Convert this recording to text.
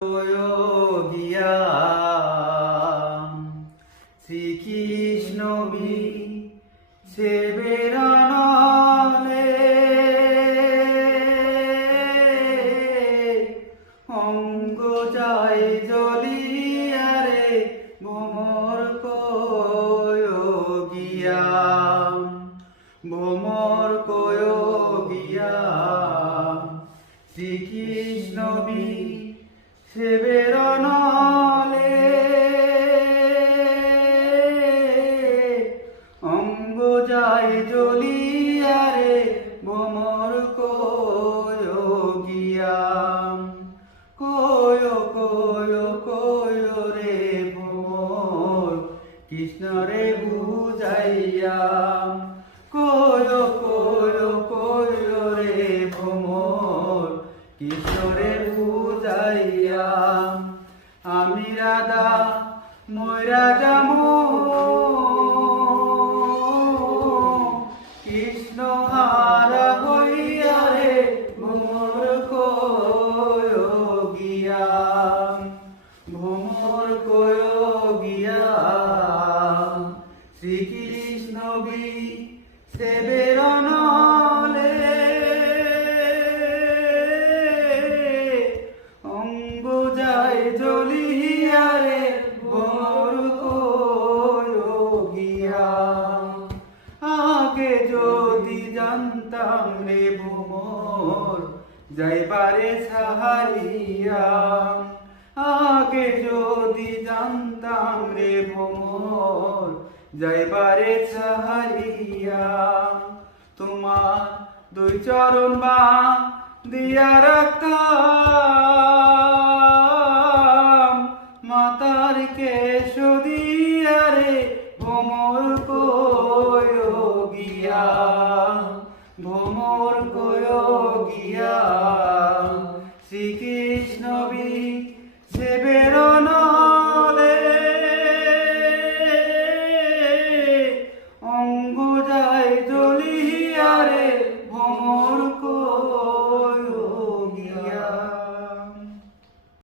গিয়া শ্রীকৃষ্ণ সে বেড়ানালে অঙ্গ যায় জলিয়ারে ভ্রমর গিয়া ভ্রমর গিয়া শ্রীকৃষ্ণ সে বেড়ানালে অঙ্গ যায় জ্বলিয়ারে ভ্রমর গিয়া কয় রে ভ্রমর কৃষ্ণ রে বুঝাইয়া কয় রে ভ্রমর কৃষ্ণ রে বুঝাইয়া আমি রাধা ময়রা যামো কৃষ্ণ হারা হইয়া রে ভ্রমর গিয়া ভ্রমর গিয়া শ্রীকৃষ্ণ সে বেড়ানালে অঙ্গ যায় জ্বলিয়ারে ভ্রমর গিয়া আগে যদি জানতাম রে ভ্রমর যাইবারে সাহারিয়া আগে যদি জানতাম রে ভ্রমর যাইবারে সাহারিয়া তোমার দুই চরণ বা দিয়া রাখতাম মাতার কেশ দিয়ারে ভ্রমর গিয়া ভ্রমর গিয়া শ্রীকৃষ্ণ সে বেড়ানালে অঙ্গ যায়